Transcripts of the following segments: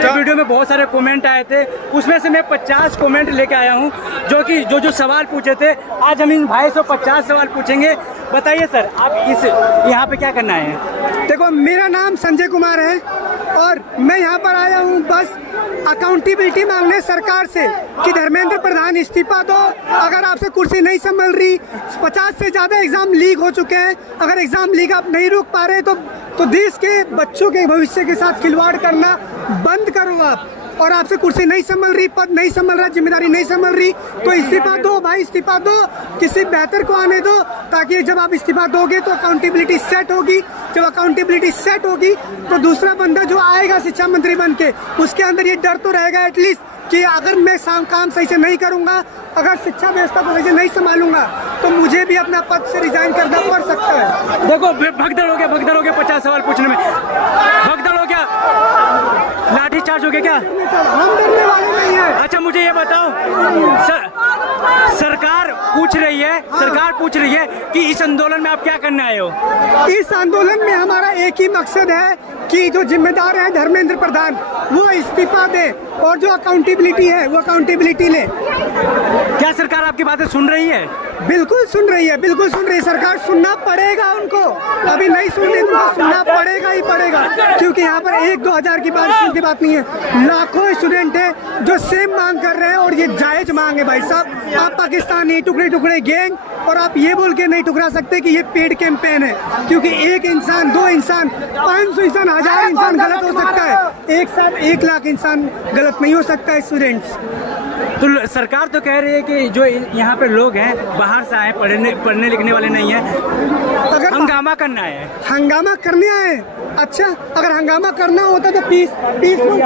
पिछले वीडियो में बहुत सारे कमेंट आए थे, उसमें से मैं 50 कमेंट लेके आया हूँ जो कि जो सवाल पूछे थे। आज हम इन भाई से 50 सवाल पूछेंगे। बताइए सर, आप इस यहाँ पे क्या करना है? देखो, मेरा नाम संजय कुमार है और मैं यहाँ पर आया हूँ बस अकाउंटेबिलिटी मांगने सरकार से कि धर्मेंद्र प्रधान इस्तीफा दो। अगर आपसे कुर्सी नहीं संभल रही, 50 से ज़्यादा एग्ज़ाम लीक हो चुके हैं, अगर एग्ज़ाम लीक आप नहीं रोक पा रहे तो देश के बच्चों के भविष्य के साथ खिलवाड़ करना बंद करो आप। और आपसे कुर्सी नहीं संभल रही, पद नहीं संभल रहा, जिम्मेदारी नहीं संभल रही, तो इस्तीफा दो भाई, इस्तीफा दो। किसी बेहतर को आने दो, ताकि जब आप इस्तीफा दोगे तो अकाउंटेबिलिटी सेट होगी। जब अकाउंटेबिलिटी सेट होगी तो दूसरा बंदा जो आएगा शिक्षा मंत्री बन के, उसके अंदर ये डर तो रहेगा एटलीस्ट कि अगर मैं काम सही से नहीं करूँगा, अगर शिक्षा व्यवस्था को सही से नहीं संभालूंगा, तो मुझे भी अपना पद से रिजाइन करना पड़ सकता है। देखो, भगदड़ हो गया 50 सवाल पूछने में। भगदड़ हो गया, लाठी चार्ज हो गया क्या? हम डरने वाले नहीं है। अच्छा, मुझे ये बताओ, सरकार पूछ रही है कि इस आंदोलन में आप क्या करने आए हो? इस आंदोलन में हमारा एक ही मकसद है कि जो जिम्मेदार है धर्मेंद्र प्रधान, वो इस्तीफा दे और जो अकाउंटेबिलिटी है वो अकाउंटेबिलिटी ले। क्या सरकार आपकी बातें सुन रही है? बिल्कुल सुन रही है, बिल्कुल सुन रही है। सरकार सुनना पड़ेगा उनको, अभी नहीं सुन रही तो सुनना पड़ेगा ही पड़ेगा, क्योंकि यहाँ पर 1-2 हज़ार की बात नहीं है। लाखों स्टूडेंट है जो सेम मांग कर रहे हैं और ये जायज मांग है भाई साहब। आप पाकिस्तानी टुकड़े गैंग, और आप ये बोल के नहीं ठुकरा सकते कि ये पेड कैंपेन है, क्योंकि 1 इंसान, 2 इंसान, 500 इंसान, 1000 इंसान गलत हो सकता है, एक साथ 1 लाख इंसान गलत नहीं हो सकता है स्टूडेंट्स। तो सरकार तो कह रही है कि जो यहाँ पे लोग हैं बाहर से आए, पढ़ने लिखने वाले नहीं हैं, अगर हंगामा करना है। हंगामा करने आए, अच्छा, अगर हंगामा करना होता तो पीसफुल।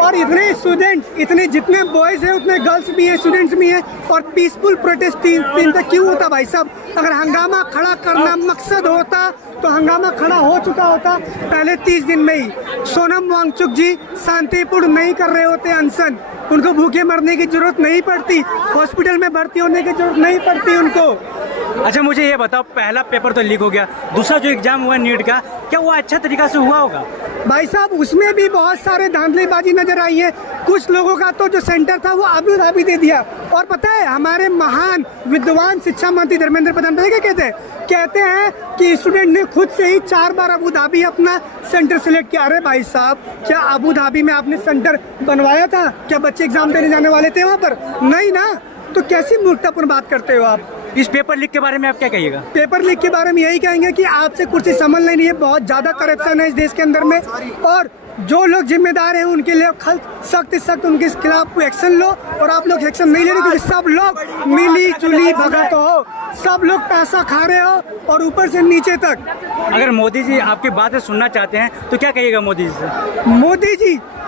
और इतने स्टूडेंट्स, इतने जितने बॉयज़ हैं उतने गर्ल्स भी हैं, स्टूडेंट्स भी हैं, और पीसफुल प्रोटेस्ट 3 तक क्यों होता भाई साहब? अगर हंगामा खड़ा करना मकसद होता तो हंगामा खड़ा हो चुका होता पहले 30 दिन में ही। सोनम वांगचुक जी शांतिपूर्ण नहीं कर रहे होते अनशन, उनको भूखे मरने की जरूरत नहीं पड़ती, हॉस्पिटल में भर्ती होने की जरूरत नहीं पड़ती उनको। अच्छा, मुझे ये बताओ, पहला पेपर तो लीक हो गया, दूसरा जो एग्जाम हुआ नीट का, क्या वो अच्छा तरीका से हुआ होगा? भाई साहब, उसमें भी बहुत सारे धांधलीबाजी नजर आई है। कुछ लोगों का तो जो सेंटर था वो अबू धाबी दे दिया। और पता है, हमारे महान विद्वान शिक्षा मंत्री धर्मेंद्र प्रधान क्या कहते हैं कि स्टूडेंट ने खुद से ही 4 बार अबू धाबी अपना सेंटर सिलेक्ट किया। अरे भाई साहब, क्या अबू धाबी में आपने सेंटर बनवाया था? क्या बच्चे एग्जाम देने जाने वाले थे वहाँ पर? नहीं ना। तो कैसी मूर्खतापूर्ण बात करते हो आप? इस पेपर लीक के बारे में आप क्या कहिएगा? पेपर लीक के बारे में यही कहेंगे कि आपसे कुर्सी संभल नहीं है, बहुत ज़्यादा करप्शन है इस देश के अंदर में, और जो लोग जिम्मेदार हैं उनके लिए सख्त उनके खिलाफ एक्शन लो। और आप लोग एक्शन नहीं ले रहे क्योंकि सब लोग मिली जुली भगत हो, सब लोग पैसा खा रहे हो, और ऊपर से नीचे तक। अगर मोदी जी आपकी बातें सुनना चाहते हैं तो क्या कहिएगा मोदी जी से?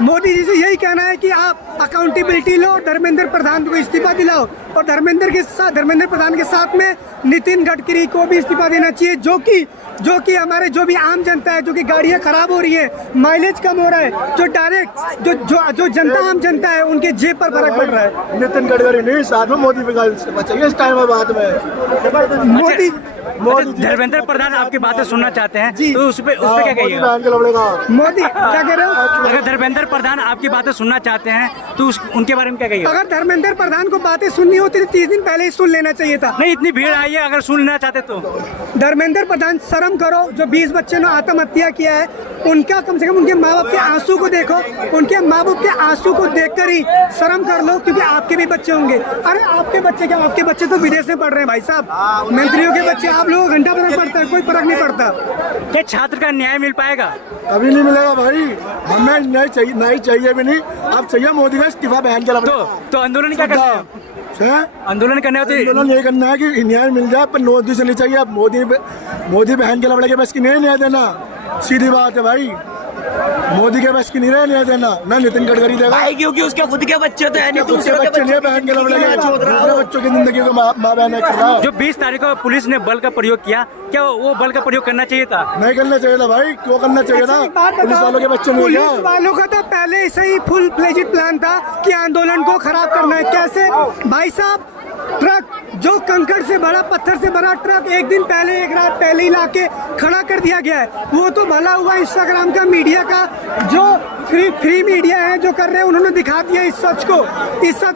मोदी जी से यही कहना है कि आप अकाउंटेबिलिटी लो, धर्मेंद्र प्रधान को इस्तीफा दिलाओ, और धर्मेंद्र प्रधान के साथ में नितिन गडकरी को भी इस्तीफा देना चाहिए, जो कि हमारे जो भी आम जनता है, जो कि गाड़ियाँ खराब हो रही है, माइलेज कम हो रहा है, जो डायरेक्ट जो जनता, आम जनता है, उनके जेब पर फर्क पड़ रहा है। नितिन गडकरी नहीं, साथ में मोदी बचाइए इस टाइम बाद में। मोदी धर्मेंद्र प्रधान आपकी बातें सुनना चाहते हैं तो उस पे क्या कहिएगा? मोदी क्या कह रहे हो? अगर धर्मेंद्र प्रधान आपकी बातें सुनना चाहते हैं तो उनके बारे में क्या कहिएगा? अगर धर्मेंद्र प्रधान को बातें सुननी होती तो 30 दिन पहले ही सुन लेना चाहिए था। नहीं, इतनी भीड़ आई है, अगर सुनना चाहते तो। धर्मेंद्र प्रधान, शर्म करो। जो 20 बच्चे ने आत्महत्या किया है, उनका कम से कम उनके माँ बाप के आंसू को देखो, उनके माँ बाप के आंसू को देखकर ही शर्म कर लो, क्योंकि आपके भी बच्चे होंगे। अरे आपके बच्चे क्या, आपके बच्चे तो विदेश में पढ़ रहे हैं भाई साहब, मंत्रियों के बच्चे। आप लोगों को घंटा फर्क पड़ता है, कोई फर्क नहीं पड़ता। क्या छात्र का न्याय मिल पाएगा? अभी नहीं मिलेगा भाई, हमें नहीं चाहिए भी नहीं। अब चाहिए मोदी का इस्तीफा बहन के। तो आंदोलन क्या करना है? आंदोलन करने होते, आंदोलन यही करना है कि न्याय मिल जाए, पर मोदी से नहीं चाहिए। अब मोदी बहन के लड़के बस की नहीं न्याय देना, सीधी बात है भाई। मोदी के बस की नहीं रहे न्याय देना, ना नितिन गडकरी देगा भाई, क्योंकि उसके खुद के बच्चे तो है नहीं, दूसरे बच्चे नहीं, बहन के लड़के दूसरे बच्चों की जिंदगी को माँ बहन कर रहा। जो 20 तारीख को पुलिस ने बल का प्रयोग किया, क्या वो बल का प्रयोग करना चाहिए था? नहीं करना चाहिए था भाई, क्यों करना चाहिए था? पुलिस वालों के बच्चे नहीं, पुलिस वालों का तो पहले से ही फुल फ्लेजेड प्लान था कि आंदोलन को खराब करना है। कैसे भाई साहब? ट्रक, जो कंकड़ से भरा, पत्थर से भरा ट्रक एक दिन पहले, एक रात पहले ही लाके खड़ा कर दिया गया है। वो तो भला हुआ इंस्टाग्राम का, मीडिया का जो फ्री मीडिया है जो कर रहे हैं, उन्होंने दिखा दिया इस सच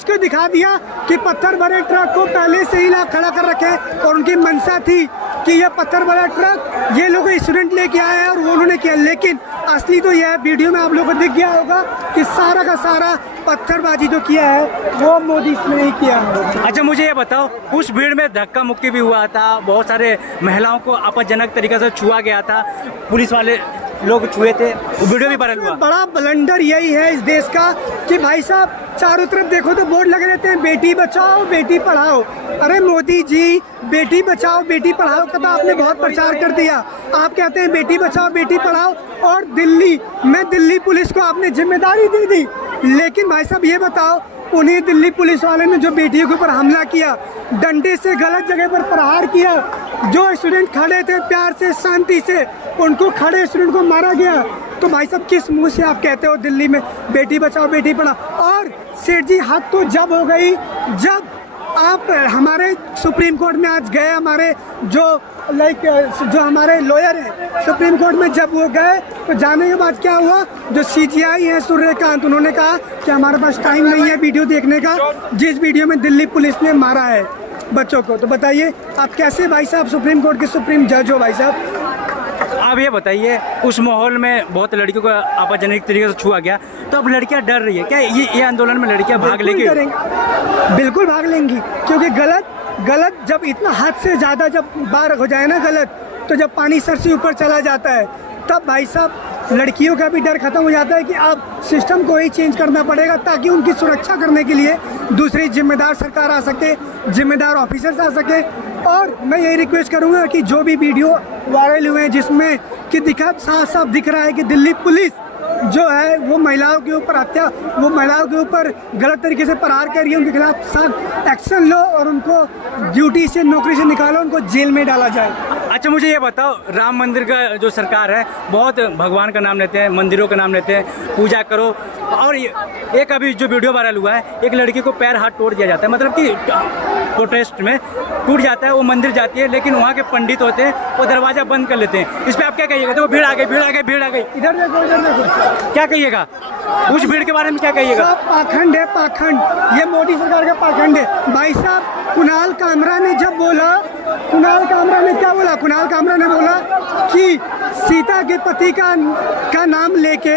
को दिखा दिया कि पत्थर भरे ट्रक को पहले से ही खड़ा कर रखे और उनकी मंशा थी कि ये पत्थर भरा ट्रक ये लोग स्टूडेंट लेके आए हैं और वो उन्होंने किया। लेकिन असली तो यह वीडियो में आप लोगों को दिख गया होगा कि सारा का सारा पत्थरबाजी जो किया है वो मोदी ने नहीं किया है। अच्छा मुझे ये बताओ, उस भीड़ में धक्का मुक्की भी हुआ था, बहुत सारे महिलाओं को आपत्तिजनक तरीके से छुआ गया था, पुलिस वाले लोग छुए थे, वो वीडियो भी वायरल हुआ। बड़ा ब्लंडर यही है इस देश का कि भाई साहब चारों तरफ देखो तो बोर्ड लगे रहते हैं बेटी बचाओ बेटी पढ़ाओ। अरे मोदी जी, बेटी बचाओ बेटी पढ़ाओ का तो आपने बहुत प्रचार कर दिया। आप कहते हैं बेटी बचाओ बेटी पढ़ाओ और दिल्ली पुलिस को आपने जिम्मेदारी दे दी। लेकिन भाई साहब ये बताओ, उन्हीं दिल्ली पुलिस वाले ने जो बेटियों के ऊपर हमला किया, डंडे से गलत जगह पर प्रहार किया, जो स्टूडेंट खड़े थे प्यार से शांति से, उनको खड़े स्टूडेंट को मारा गया। तो भाई साहब किस मुंह से आप कहते हो दिल्ली में बेटी बचाओ बेटी पढ़ाओ? और सेठ जी हद तो जब हो गई जब आप हमारे सुप्रीम कोर्ट में आज गए, हमारे जो हमारे लॉयर हैं सुप्रीम कोर्ट में जब वो गए तो जाने के बाद क्या हुआ, जो CGI है सूर्यकांत, उन्होंने कहा कि हमारे पास टाइम नहीं है वीडियो देखने का जिस वीडियो में दिल्ली पुलिस ने मारा है बच्चों को। तो बताइए आप कैसे भाई साहब सुप्रीम कोर्ट के सुप्रीम जज हो भाई साहब? आप ये बताइए, उस माहौल में बहुत लड़कियों को आपत्तिजनक तरीके से छुआ गया, तो अब लड़कियां डर रही है क्या ये आंदोलन में लड़कियां भाग लेंगी? बिल्कुल भाग लेंगी, क्योंकि गलत जब इतना हद से ज़्यादा जब बार हो जाए ना गलत, तो जब पानी सर से ऊपर चला जाता है तब भाई साहब लड़कियों का भी डर खत्म हो जाता है कि अब सिस्टम को ही चेंज करना पड़ेगा ताकि उनकी सुरक्षा करने के लिए दूसरी जिम्मेदार सरकार आ सके, जिम्मेदार ऑफिसर्स आ सके। और मैं यही रिक्वेस्ट करूंगा कि जो भी वीडियो वायरल हुए हैं जिसमें कि साफ साफ दिख रहा है कि दिल्ली पुलिस जो है वो महिलाओं के ऊपर गलत तरीके से प्रहार कर रही है, उनके खिलाफ सख्त एक्शन लो और उनको ड्यूटी से नौकरी से निकालो, उनको जेल में डाला जाए। अच्छा मुझे ये बताओ, राम मंदिर का जो सरकार है बहुत भगवान का नाम लेते हैं, मंदिरों का नाम लेते हैं, पूजा करो, और एक अभी जो वीडियो वायरल हुआ है, एक लड़की को पैर हाथ तोड़ दिया जाता है, मतलब कि प्रोटेस्ट में टूट जाता है, वो मंदिर जाती है, लेकिन वहाँ के पंडित होते हैं वो दरवाज़ा बंद कर लेते हैं। इस पर आप क्या कहिएगा? तो भीड़ आ गई इधर देखो क्या कहिएगा उस भीड़ के बारे में? क्या कहिएगा? पाखंड है, पाखंड, ये मोदी सरकार का पाखंड है भाई साहब। कुणाल कामरा ने क्या बोला? कुणाल कामरा ने बोला कि सीता के पति का नाम लेके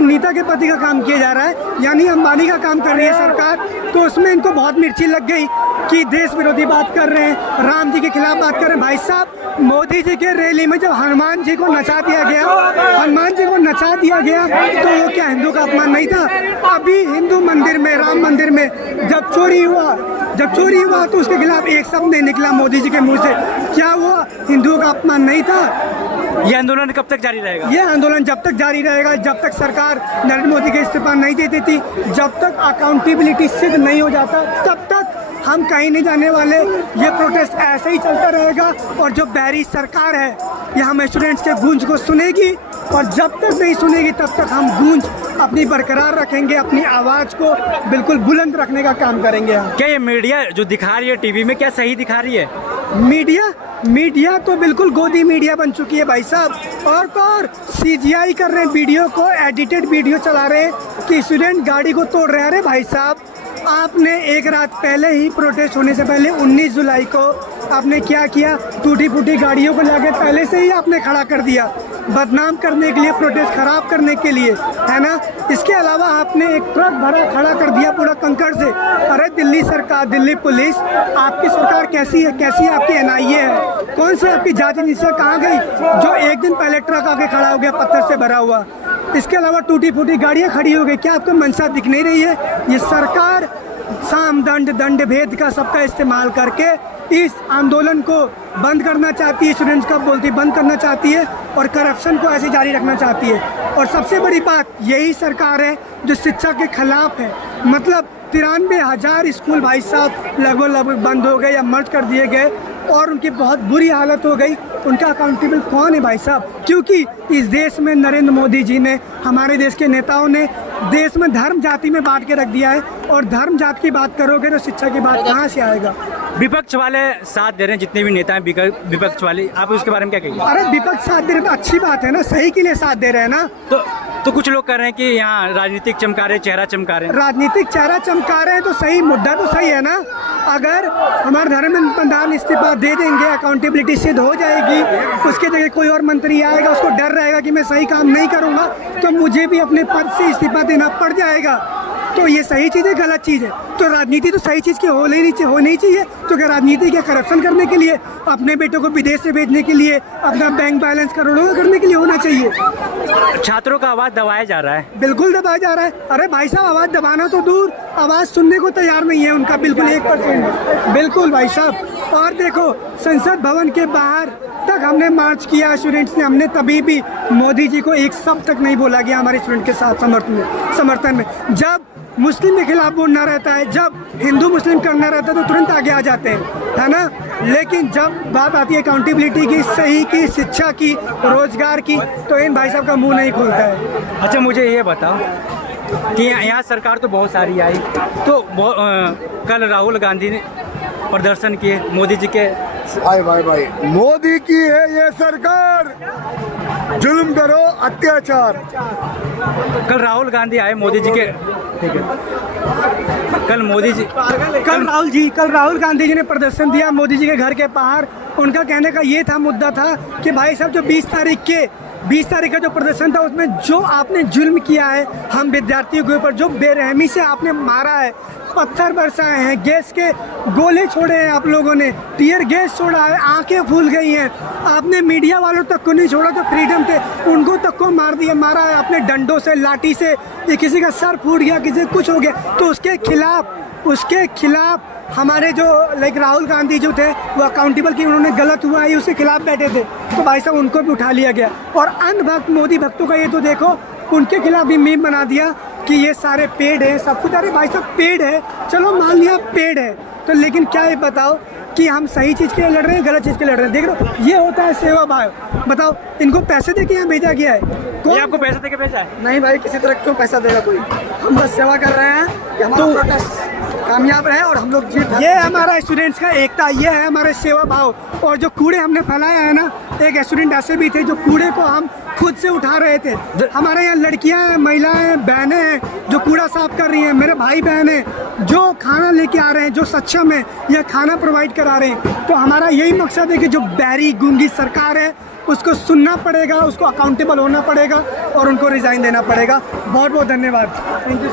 नीता के पति का काम किया जा रहा है, यानी अंबानी का काम कर रही है सरकार। तो उसमें इनको बहुत मिर्ची लग गई कि देश विरोधी बात कर रहे हैं, राम जी के खिलाफ बात कर रहे हैं। भाई साहब मोदी जी के रैली में जब हनुमान जी को नचा दिया गया तो वो क्या हिंदू का अपमान नहीं था? अभी हिंदू मंदिर में, राम मंदिर में जब चोरी हुआ तो उसके खिलाफ एक शब्द नहीं निकला मोदी जी के मुंह से। क्या वो हिंदुओं का अपमान नहीं था? ये आंदोलन कब तक जारी रहेगा? ये आंदोलन जब तक जारी रहेगा जब तक सरकार नरेंद्र मोदी के इस्तीफा नहीं दे देती, जब तक अकाउंटेबिलिटी सिद्ध नहीं हो जाता, तब तक हम कहीं नहीं जाने वाले। ये प्रोटेस्ट ऐसे ही चलता रहेगा और जो बहरी सरकार है ये हम स्टूडेंट्स के गूंज को सुनेगी, और जब तक नहीं सुनेगी तब तक हम गूंज अपनी बरकरार रखेंगे, अपनी आवाज़ को बिल्कुल बुलंद रखने का काम करेंगे। क्या ये मीडिया जो दिखा रही है टीवी में, क्या सही दिखा रही है? मीडिया तो बिल्कुल गोदी मीडिया बन चुकी है भाई साहब। और तो और CGI कर रहे हैं, वीडियो को एडिटेड वीडियो चला रहे हैं कि स्टूडेंट गाड़ी को तोड़ रहे हैं। अरे भाई साहब आपने एक रात पहले ही प्रोटेस्ट होने से पहले 19 जुलाई को आपने क्या किया? टूटी फूटी गाड़ियों को लाके पहले से ही आपने खड़ा कर दिया, बदनाम करने के लिए, प्रोटेस्ट खराब करने के लिए, है ना? इसके अलावा आपने एक ट्रक भरा खड़ा कर दिया पूरा कंकड़ से। अरे दिल्ली सरकार, दिल्ली पुलिस, आपकी सरकार कैसी है? कैसी आपकी NIA है? कौन सी आपकी जांच एजेंसी कहाँ गई जो एक दिन पहले ट्रक आके खड़ा हो गया पत्थर से भरा हुआ? इसके अलावा टूटी फूटी गाड़ियाँ खड़ी हो गई। क्या आपको मंशा दिख नहीं रही है? ये सरकार साम दंड भेद का सबका इस्तेमाल करके इस आंदोलन को बंद करना चाहती है, स्टूडेंट्स का बोलती बंद करना चाहती है और करप्शन को ऐसे जारी रखना चाहती है। और सबसे बड़ी बात यही सरकार है जो शिक्षा के खिलाफ है। मतलब 93,000 स्कूल भाई साहब लगभग बंद हो गए या मर्ज कर दिए गए। और उनकी बहुत बुरी हालत हो गई। उनका अकाउंटेबल कौन है भाई साहब? क्योंकि इस देश में नरेंद्र मोदी जी ने, हमारे देश के नेताओं ने देश में धर्म जाति में बांट के रख दिया है, और धर्म जाति की बात करोगे तो शिक्षा की बात कहाँ से आएगा? विपक्ष वाले साथ दे रहे हैं, जितने भी नेता हैं विपक्ष वाले, आप उसके बारे में क्या कहिए? अरे विपक्ष साथ दे रहे हैं, अच्छी बात है ना, सही के लिए साथ दे रहे हैं ना। तो कुछ लोग कह रहे हैं कि यहाँ राजनीतिक चमका रहे, चेहरा चमका रहे हैं। राजनीतिक चेहरा चमका रहे हैं तो सही, मुद्दा तो सही है ना। अगर हमारे धर्मेंद्र प्रधान इस्तीफा दे देंगे, अकाउंटेबिलिटी सिद्ध हो जाएगी, उसके जगह कोई और मंत्री आएगा, उसको डर रहेगा कि मैं सही काम नहीं करूँगा तो मुझे भी अपने पद से इस्तीफा देना पड़ जाएगा। तो ये सही चीज़ है, गलत चीज़ है? तो राजनीति तो सही चीज़ की होनी चाहिए। तो क्या राजनीति क्या करप्शन करने के लिए, अपने बेटों को विदेश से भेजने के लिए, अपना बैंक बैलेंस करोड़ों का करने के लिए होना चाहिए? छात्रों का आवाज़ दबाया जा रहा है। बिल्कुल दबाया जा रहा है। अरे भाई साहब, आवाज़ दबाना तो दूर, आवाज़ सुनने को तैयार नहीं है उनका, बिल्कुल 1%। बिल्कुल भाई साहब। और देखो, संसद भवन के बाहर तक हमने मार्च किया स्टूडेंट्स ने, हमने तभी भी मोदी जी को एक शब्द तक नहीं बोला गया हमारे स्टूडेंट के साथ समर्थन में। जब मुस्लिम के खिलाफ बोलना रहता है, जब हिंदू मुस्लिम करना रहता है तो तुरंत आगे आ जाते हैं, है ना। लेकिन जब बात आती है अकाउंटेबिलिटी की, सही की, शिक्षा की, रोजगार की, तो इन भाई साहब का मुंह नहीं खुलता है। अच्छा, मुझे ये बताओ कि यहाँ सरकार तो बहुत सारी आई, तो कल राहुल गांधी ने प्रदर्शन किए मोदी जी के। भाई मोदी की है ये सरकार, जुल्म करो, अत्याचार। कल राहुल गांधी आए मोदी जी के, ठीक है, कल राहुल गांधी जी ने प्रदर्शन दिया मोदी जी के घर के बाहर। उनका कहने का ये था, मुद्दा था कि भाई साहब जो 20 तारीख का जो प्रदर्शन था, उसमें जो आपने जुल्म किया है हम विद्यार्थियों के ऊपर, जो बेरहमी से आपने मारा है, पत्थर बरसाए हैं, गैस के गोले छोड़े हैं आप लोगों ने, टीयर गैस छोड़ा है, आंखें फूल गई हैं, आपने मीडिया वालों तक को नहीं छोड़ा जो फ्रीडम थे उनको तक को मारा है आपने डंडों से, लाठी से, ये किसी का सर फूट गया, किसी कुछ हो गया, तो उसके खिलाफ हमारे जो राहुल गांधी जो थे वो अकाउंटेबल की, उन्होंने गलत हुआ है उसके खिलाफ बैठे थे, तो भाई साहब उनको भी उठा लिया गया। और अंधभक्त मोदी भक्तों का ये तो देखो, उनके खिलाफ भी मीम बना दिया कि ये सारे पेड़ है, सब कुछ। अरे भाई साहब पेड़ है, चलो मान लिया पेड़ है, तो लेकिन क्या ये बताओ कि हम सही चीज़ के लिए लड़ रहे हैं, गलत चीज़ के लिए लड़ रहे हैं? देख लो, ये होता है सेवा भाव। बताओ, इनको पैसे दे के यहाँ भेजा गया है? कौन आपको पैसे दे के भेजा है? नहीं भाई, किसी तरह क्यों पैसा देगा कोई? हम बस सेवा कर रहे हैं कि हमारा प्रोटेस्ट कामयाब रहे और हम लोग जीत। ये हमारा स्टूडेंट्स का एकता, ये है हमारे सेवा भाव। और जो कूड़े हमने फैलाया है ना, एक स्टूडेंट ऐसे भी थे जो कूड़े को हम खुद से उठा रहे थे। हमारे यहाँ लड़कियां हैं, महिलाएं, बहनें हैं जो कूड़ा साफ कर रही हैं, मेरे भाई बहन हैं जो खाना लेके आ रहे हैं, जो सक्षम है या खाना प्रोवाइड करा रहे हैं। तो हमारा यही मकसद है कि जो बैरी गूंगी सरकार है उसको सुनना पड़ेगा, उसको अकाउंटेबल होना पड़ेगा और उनको रिजाइन देना पड़ेगा। बहुत बहुत धन्यवाद, थैंक यू।